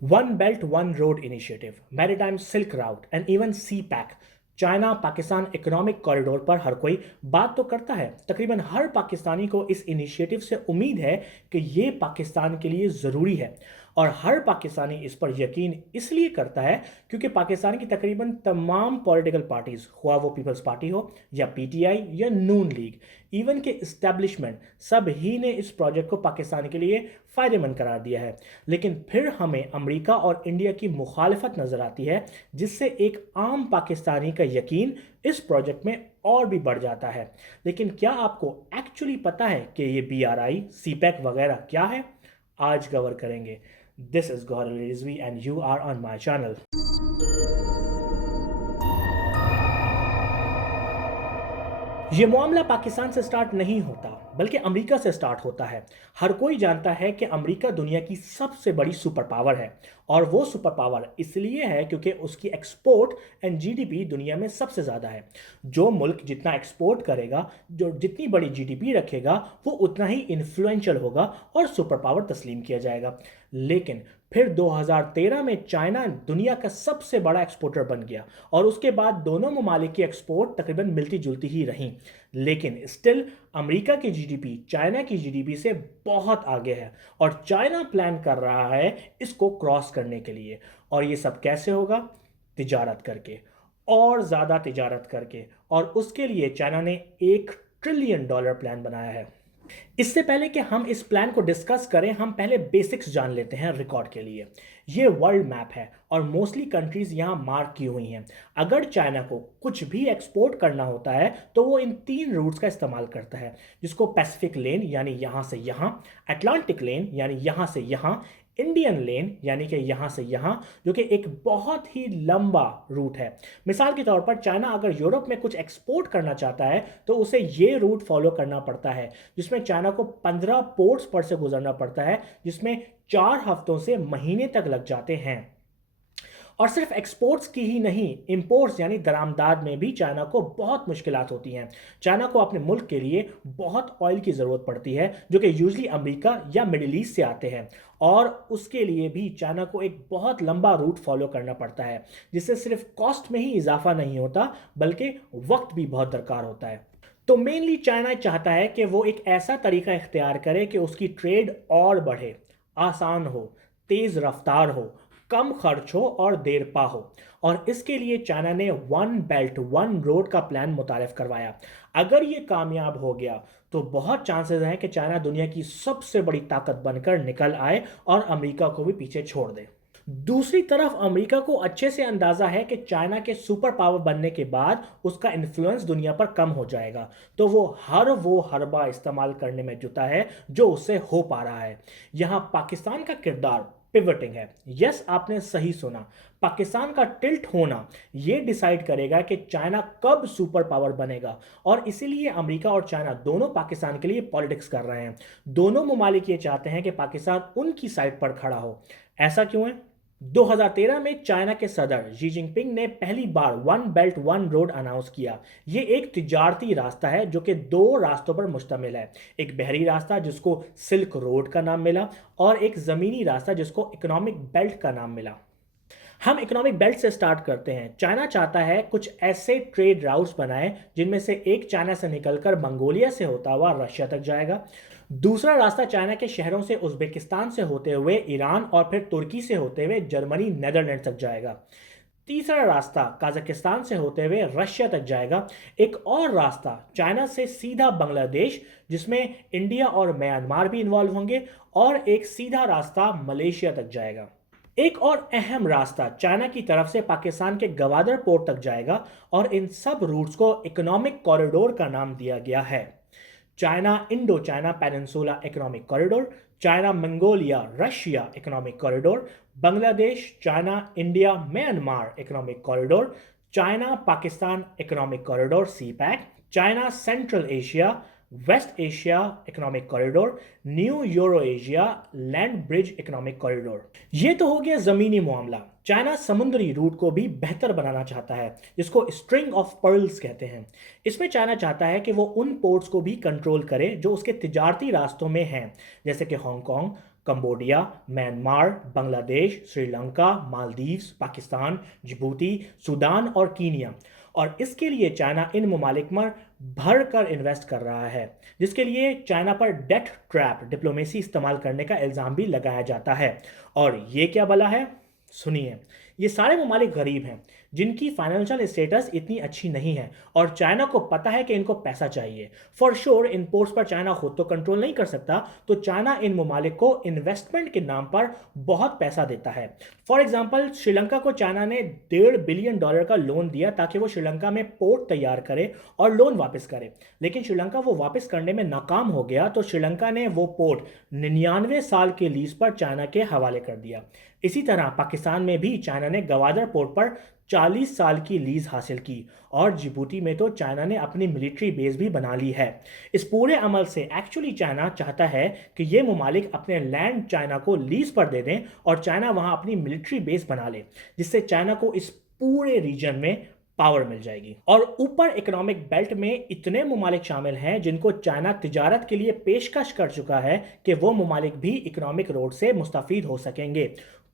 One Belt, One Road Initiative, Maritime Silk Route and even CPEC, China Pakistan economic corridor पर हर कोई बात तो करता है। तकरीबन हर पाकिस्तानी को इस इनिशिएटिव से उम्मीद है कि ये पाकिस्तान के लिए ज़रूरी है, और हर पाकिस्तानी इस पर यकीन इसलिए करता है क्योंकि पाकिस्तान की तकरीबन तमाम पॉलिटिकल पार्टीज़, हुआ वो पीपल्स पार्टी हो या पीटीआई या नून लीग, इवन के इस्टेब्लिशमेंट, सब ही ने इस प्रोजेक्ट को पाकिस्तान के लिए फ़ायदेमंद करार दिया है। लेकिन फिर हमें अमेरिका और इंडिया की मुखालफत नज़र आती है, जिससे एक आम पाकिस्तानी का यकीन इस प्रोजेक्ट में और भी बढ़ जाता है। लेकिन क्या आपको एक्चुअली पता है कि ये BRI, CPEC वगैरह क्या है? आज कवर करेंगे। This is Gaurav Rizvi and you are on my channel. ये मामला पाकिस्तान से स्टार्ट नहीं होता, बल्कि अमेरिका से स्टार्ट होता है। हर कोई जानता है कि अमेरिका दुनिया की सबसे बड़ी सुपर पावर है, और वो सुपर पावर इसलिए है क्योंकि उसकी एक्सपोर्ट एंड जीडीपी दुनिया में सबसे ज़्यादा है। जो मुल्क जितना एक्सपोर्ट करेगा, जो जितनी बड़ी जीडीपी रखेगा, वो उतना ही इन्फ्लुएंशियल होगा और सुपर पावर तस्लीम किया जाएगा। लेकिन फिर 2013 में चाइना दुनिया का सबसे बड़ा एक्सपोर्टर बन गया, और उसके बाद दोनों ममालिक की एक्सपोर्ट तकरीबन मिलती जुलती ही रहीं। लेकिन स्टिल अमेरिका की जीडीपी चाइना की जीडीपी से बहुत आगे है, और चाइना प्लान कर रहा है इसको क्रॉस करने के लिए। और ये सब कैसे होगा? तिजारत करके, और ज़्यादा तिजारत करके। और उसके लिए चाइना ने $1 ट्रिलियन प्लान बनाया है। इससे पहले कि हम इस प्लान को डिस्कस करें, हम पहले बेसिक्स जान लेते हैं रिकॉर्ड के लिए। ये वर्ल्ड मैप है और मोस्टली कंट्रीज यहाँ मार्क की हुई हैं। अगर चाइना को कुछ भी एक्सपोर्ट करना होता है तो वो इन 3 रूट्स का इस्तेमाल करता है, जिसको पैसिफिक लेन यानी यहाँ से यहाँ, अटलांटिक लेन यानी यहाँ से यहाँ, इंडियन लेन यानी कि यहाँ से यहाँ, जो कि एक बहुत ही लंबा रूट है। मिसाल के तौर पर चाइना अगर यूरोप में कुछ एक्सपोर्ट करना चाहता है तो उसे ये रूट फॉलो करना पड़ता है, जिसमें चाइना को 15 पोर्ट्स पर से गुजरना पड़ता है, जिसमें 4 हफ्तों से महीने तक लग जाते हैं। और सिर्फ एक्सपोर्ट्स की ही नहीं, इंपोर्ट्स यानी दरामदाद में भी चाइना को बहुत मुश्किलात होती हैं। चाइना को अपने मुल्क के लिए बहुत ऑयल की ज़रूरत पड़ती है, जो कि यूजली अमेरिका या मिडिल ईस्ट से आते हैं, और उसके लिए भी चाइना को एक बहुत लंबा रूट फॉलो करना पड़ता है, जिससे सिर्फ कॉस्ट में ही इजाफा नहीं होता बल्कि वक्त भी बहुत दरकार होता है। तो मेनली चाइना चाहता है कि वो एक ऐसा तरीका इख्तियार करे कि उसकी ट्रेड और बढ़े, आसान हो, तेज़ रफ्तार हो, कम खर्च हो और देर पा हो। और इसके लिए चाइना ने वन बेल्ट वन रोड का प्लान मुतारिफ करवाया। अगर ये कामयाब हो गया तो बहुत चांसेस हैं कि चाइना दुनिया की सबसे बड़ी ताकत बनकर निकल आए और अमेरिका को भी पीछे छोड़ दे। दूसरी तरफ अमेरिका को अच्छे से अंदाजा है कि चाइना के सुपर पावर बनने के बाद उसका इन्फ्लुएंस दुनिया पर कम हो जाएगा, तो वो हरबा इस्तेमाल करने में जुटा है जो उससे हो पा रहा है। यहाँ पाकिस्तान का किरदार पिवटिंग है। यस, आपने सही सुना, पाकिस्तान का टिल्ट होना ये डिसाइड करेगा कि चाइना कब सुपर पावर बनेगा, और इसीलिए अमेरिका और चाइना दोनों पाकिस्तान के लिए पॉलिटिक्स कर रहे हैं। दोनों ममालिक ये चाहते हैं कि पाकिस्तान उनकी साइड पर खड़ा हो। ऐसा क्यों है? 2013 में चाइना के सदर शी जिनपिंग ने पहली बार one belt one road announce किया। ये एक तिजारती रास्ता है जो कि 2 रास्तों पर मुश्तमिल है। एक बहरी रास्ता जिसको सिल्क रोड का नाम मिला, और एक ज़मीनी रास्ता जिसको इकोनॉमिक बेल्ट का नाम मिला। हम इकोनॉमिक बेल्ट से स्टार्ट करते हैं। चाइना चाहता है कुछ ऐसे ट्रेड राउट्स बनाए जिनमें से एक चाइना से निकलकर मंगोलिया से होता हुआ रशिया तक जाएगा। दूसरा रास्ता चाइना के शहरों से उज़्बेकिस्तान से होते हुए ईरान और फिर तुर्की से होते हुए जर्मनी, नेदरलैंड तक जाएगा। तीसरा रास्ता कजाकिस्तान से होते हुए रशिया तक जाएगा। एक और रास्ता चाइना से सीधा बांग्लादेश, जिसमें इंडिया और म्यांमार भी इन्वॉल्व होंगे, और एक सीधा रास्ता मलेशिया तक जाएगा। एक और अहम रास्ता चाइना की तरफ से पाकिस्तान के गवादर पोर्ट तक जाएगा, और इन सब रूट्स को इकोनॉमिक कॉरिडोर का नाम दिया गया है। China Indo China peninsula economic corridor, China Mongolia Russia economic corridor, Bangladesh China India Myanmar economic corridor, China Pakistan economic corridor CPEC, China central Asia west Asia economic corridor, new Euro Asia land bridge economic corridor. ये तो हो गया जमीनी मामला। China समुद्री root को भी बेहतर बनाना चाहता है, जिसको स्ट्रिंग ऑफ पर्ल्स कहते हैं। इसमें चाइना चाहता है कि वो उन पोर्ट्स को भी कंट्रोल करे जो उसके तिजारती रास्तों में हैं, जैसे कि Hong Kong, Cambodia, Myanmar, Bangladesh, Sri Lanka, Maldives, Pakistan, Djibouti, Sudan और कीनिया। और इसके लिए चाइना इन ममालिक में भर कर इन्वेस्ट कर रहा है, जिसके लिए चाइना पर डेट ट्रैप डिप्लोमेसी इस्तेमाल करने का इल्ज़ाम भी लगाया जाता है। और ये क्या भला है, सुनिए। ये सारे ममालिक गरीब हैं, जिनकी फाइनेंशियल स्टेटस इतनी अच्छी नहीं है, और चाइना को पता है कि इनको पैसा चाहिए। फॉर श्योर इम्पोर्ट्स पर चाइना खुद तो कंट्रोल नहीं कर सकता, तो चाइना इन ममालिक को इन्वेस्टमेंट के नाम पर बहुत पैसा देता है। फॉर एग्जाम्पल, श्रीलंका को चाइना ने $1.5 बिलियन का लोन दिया ताकि वो श्रीलंका में पोर्ट तैयार करे और लोन वापस करे। लेकिन श्रीलंका वो वापस करने में नाकाम हो गया, तो श्रीलंका ने वो पोर्ट 99 साल के लीज पर चाइना के हवाले कर दिया। इसी तरह पाकिस्तान में भी चाइना ने गवादर पोर्ट पर 40 साल की लीज हासिल की, और जिबूती में तो चाइना ने अपनी मिलिट्री बेस भी बना ली है। इस पूरे अमल से एक्चुअली चाइना चाहता है कि ये ममालिक अपने लैंड चाइना को लीज पर दे दें और चाइना वहां अपनी मिलिट्री बेस बना ले, जिससे चाइना को इस पूरे रीजन में पावर मिल जाएगी। और ऊपर इकोनॉमिक बेल्ट में इतने ममालिक शामिल हैं जिनको चाइना तिजारत के लिए पेशकश कर चुका है कि वो ममालिक भी इकोनॉमिक रोड से मुस्तफीद हो सकेंगे।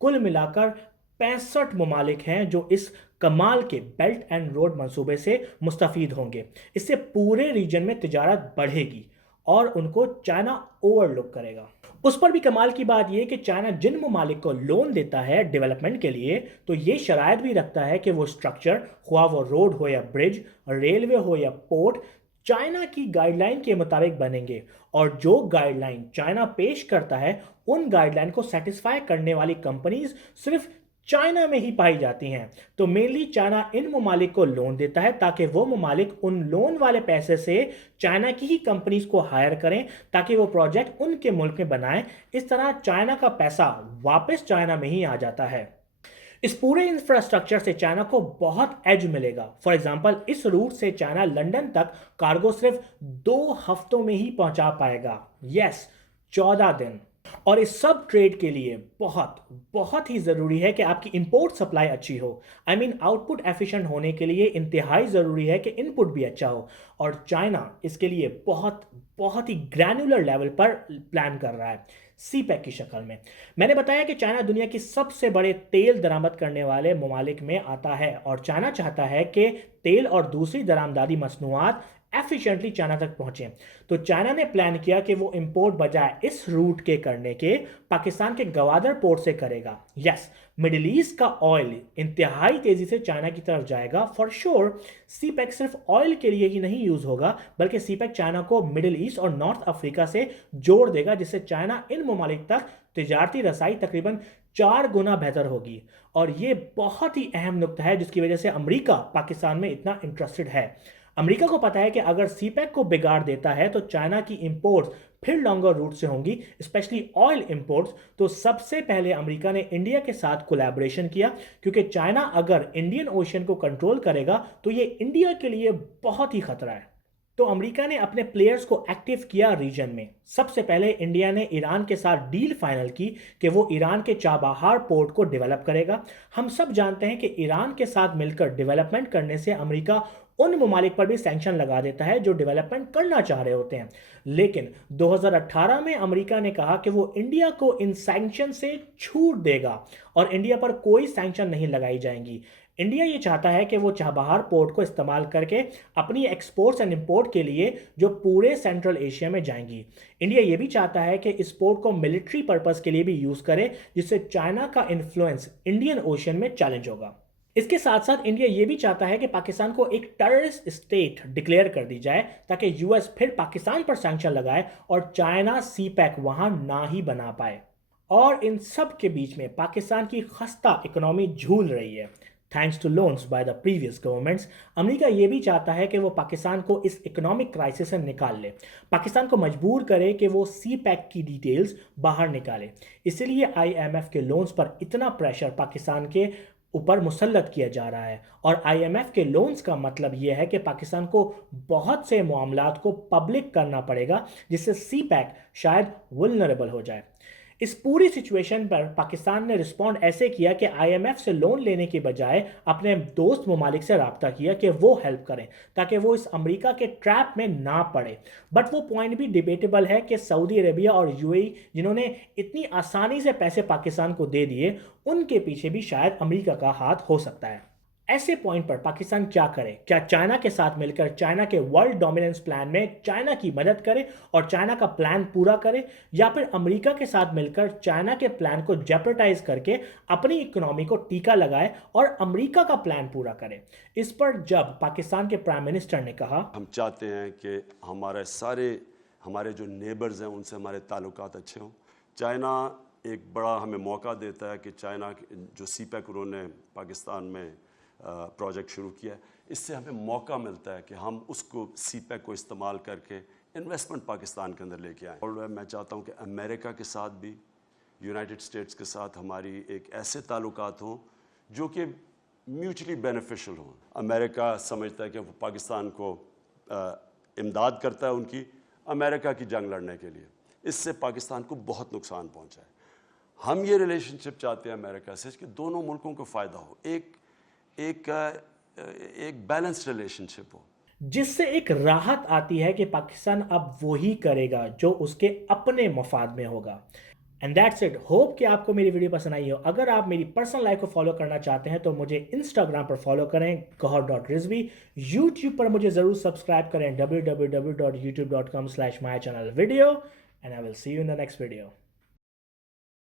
कुल मिलाकर 65 ममालिक हैं जो इस कमाल के बेल्ट एंड रोड मंसूबे से मुस्तफीद होंगे। इससे पूरे रीजन में तिजारत बढ़ेगी और उनको चाइना ओवरलुक करेगा। उस पर भी कमाल की बात यह कि चाइना जिन ममालिक को लोन देता है डेवलपमेंट के लिए, तो ये शराइत भी रखता है कि वो स्ट्रक्चर, ख्वाह वो रोड हो या ब्रिज, रेलवे हो या पोर्ट, चाइना की गाइडलाइन के मुताबिक बनेंगे। और जो गाइडलाइन चाइना पेश करता है, उन गाइडलाइन को सेटिस्फाई करने वाली कंपनीज सिर्फ चाइना में ही पाई जाती हैं। तो मेनली चाइना इन ममालिक को लोन देता है ताकि वो ममालिक उन लोन वाले पैसे से चाइना की ही कंपनीज को हायर करें ताकि वो प्रोजेक्ट उनके मुल्क में बनाएं। इस तरह चाइना का पैसा वापस चाइना में ही आ जाता है। इस पूरे इंफ्रास्ट्रक्चर से चाइना को बहुत एज मिलेगा। फॉर एग्जांपल, इस रूट से चाइना लंदन तक कार्गो सिर्फ 2 हफ्तों में ही पहुंचा पाएगा। यस, 14 दिन। और इस सब ट्रेड के लिए बहुत बहुत ही ज़रूरी है कि आपकी इंपोर्ट सप्लाई अच्छी हो। आई मीन आउटपुट एफिशिएंट होने के लिए इंतहाई ज़रूरी है कि इनपुट भी अच्छा हो, और चाइना इसके लिए बहुत बहुत ही ग्रैनुलर लेवल पर प्लान कर रहा है, सीपैक की शक्ल में। मैंने बताया कि चाइना दुनिया की सबसे बड़े तेल दरामद करने वाले ममालिक में आता है, और चाइना चाहता है कि तेल और दूसरी दरामदादी मसनूआत एफिशिएंटली चाइना तक पहुंचे। तो चाइना ने प्लान किया कि वो इंपोर्ट बजाय इस रूट के करने के पाकिस्तान के गवादर पोर्ट से करेगा। यस, मिडिल ईस्ट का ऑयल इंतहाई तेजी से चाइना की तरफ जाएगा। फॉर श्योर सीपैक सिर्फ ऑयल के लिए ही नहीं यूज होगा, बल्कि सीपैक चाइना को मिडिल ईस्ट और नॉर्थ अफ्रीका से जोड़ देगा, जिससे चाइना इन ममालिक तक तिजारती रसाई तकरीबन 4 गुना बेहतर होगी। और ये बहुत ही अहम नुक्ता है जिसकी वजह से अमेरिका पाकिस्तान में इतना इंटरेस्टेड है। अमेरिका को पता है कि अगर सीपैक को बिगाड़ देता है तो चाइना की इंपोर्ट्स फिर लॉन्गर रूट से होंगी, स्पेशली ऑयल इंपोर्ट्स। तो सबसे पहले अमेरिका ने इंडिया के साथ कोलैबोरेशन किया, क्योंकि चाइना अगर इंडियन ओशन को कंट्रोल करेगा तो ये इंडिया के लिए बहुत ही खतरा है। तो अमेरिका ने अपने प्लेयर्स को एक्टिव किया रीजन में। सबसे पहले इंडिया ने ईरान के साथ डील फाइनल की कि वो ईरान के चाबहार पोर्ट को डेवलप करेगा। हम सब जानते हैं कि ईरान के साथ मिलकर डेवलपमेंट करने से अमेरिका उन ममालिक पर भी सैंक्शन लगा देता है जो डेवलपमेंट करना चाह रहे होते हैं। लेकिन 2018 में अमेरिका ने कहा कि वो इंडिया को इन सैंक्शन से छूट देगा और इंडिया पर कोई सैंक्शन नहीं लगाई जाएंगी। इंडिया ये चाहता है कि वो चाबहार पोर्ट को इस्तेमाल करके अपनी एक्सपोर्ट्स एंड इंपोर्ट के लिए जो पूरे सेंट्रल एशिया में जाएंगी। इंडिया ये भी चाहता है कि इस पोर्ट को मिलिट्री पर्पस के लिए भी यूज़ करे, जिससे चाइना का इन्फ्लुएंस इंडियन ओशन में चैलेंज होगा। इसके साथ साथ इंडिया ये भी चाहता है कि पाकिस्तान को एक टेररिस्ट स्टेट डिक्लेयर कर दी जाए ताकि यूएस फिर पाकिस्तान पर सैंक्शन लगाए और चाइना सीपैक वहां ना ही बना पाए। और इन सब के बीच में पाकिस्तान की खस्ता इकोनॉमी झूल रही है, thanks to loans by the previous governments. America ये भी चाहता है कि वो पाकिस्तान को इस इकोनॉमिक क्राइसिस से निकाल ले, पाकिस्तान को मजबूर करे कि वो सीपैक की डिटेल्स बाहर निकाले। इसीलिए आईएमएफ के लोन्स पर इतना प्रेशर पाकिस्तान के ऊपर मुसल्लत किया जा रहा है। और आईएमएफ के लोन्स का मतलब यह है कि पाकिस्तान को बहुत से मामलात को पब्लिक करना पड़ेगा, जिससे सीपैक शायद वुल्नरेबल हो जाए। इस पूरी सिचुएशन पर पाकिस्तान ने रिस्पॉन्ड ऐसे किया कि आईएमएफ से लोन लेने के बजाय अपने दोस्त ममालिक से रब्ता किया कि वो हेल्प करें ताकि वो इस अमेरिका के ट्रैप में ना पड़े। बट वो पॉइंट भी डिबेटेबल है कि सऊदी अरेबिया और यूएई जिन्होंने इतनी आसानी से पैसे पाकिस्तान को दे दिए, उनके पीछे भी शायद अमेरिका का हाथ हो सकता है। ऐसे पॉइंट पर पाकिस्तान क्या करे? क्या चाइना के साथ मिलकर चाइना के वर्ल्ड डोमिनेंस प्लान में चाइना की मदद करे और चाइना का प्लान पूरा करे, या फिर अमेरिका के साथ मिलकर चाइना के प्लान को जेपरडाइज करके अपनी इकोनॉमी को टीका लगाए और अमेरिका का प्लान पूरा करे? इस पर जब पाकिस्तान के प्राइम मिनिस्टर ने कहा, हम चाहते हैं कि हमारे जो नेबर्स हैं उनसे हमारे ताल्लुकात अच्छे हों। चाइना एक बड़ा हमें मौका देता है कि चाइना जो सीपैक उन्होंने पाकिस्तान में प्रोजेक्ट शुरू किया है, इससे हमें मौका मिलता है कि हम उसको सीपैक को इस्तेमाल करके इन्वेस्टमेंट पाकिस्तान के अंदर लेके आएँ। और मैं चाहता हूँ कि अमेरिका के साथ भी, यूनाइटेड स्टेट्स के साथ हमारी एक ऐसे ताल्लुकात हों जो कि म्यूचुअली बेनिफिशियल हों। अमेरिका समझता है कि वो पाकिस्तान को इमदाद करता है उनकी अमेरिका की जंग लड़ने के लिए, इससे पाकिस्तान को बहुत नुकसान पहुँचा है। हम ये रिलेशनशिप चाहते हैं अमेरिका से कि दोनों मुल्कों को फ़ायदा हो, एक बैलेंस्ड रिलेशनशिप हो, जिससे एक राहत आती है कि पाकिस्तान अब वही करेगा जो उसके अपने मफाद में होगा। And that's it. होप कि आपको मेरी वीडियो पसंद आई हो। अगर आप मेरी पर्सनल लाइफ को फॉलो करना चाहते हैं तो मुझे इंस्टाग्राम पर फॉलो करें gauhar.rizvi। यूट्यूब पर मुझे ज़रूर सब्सक्राइब करें www.youtube.com/mychannelvideo। And I will see you in the next video.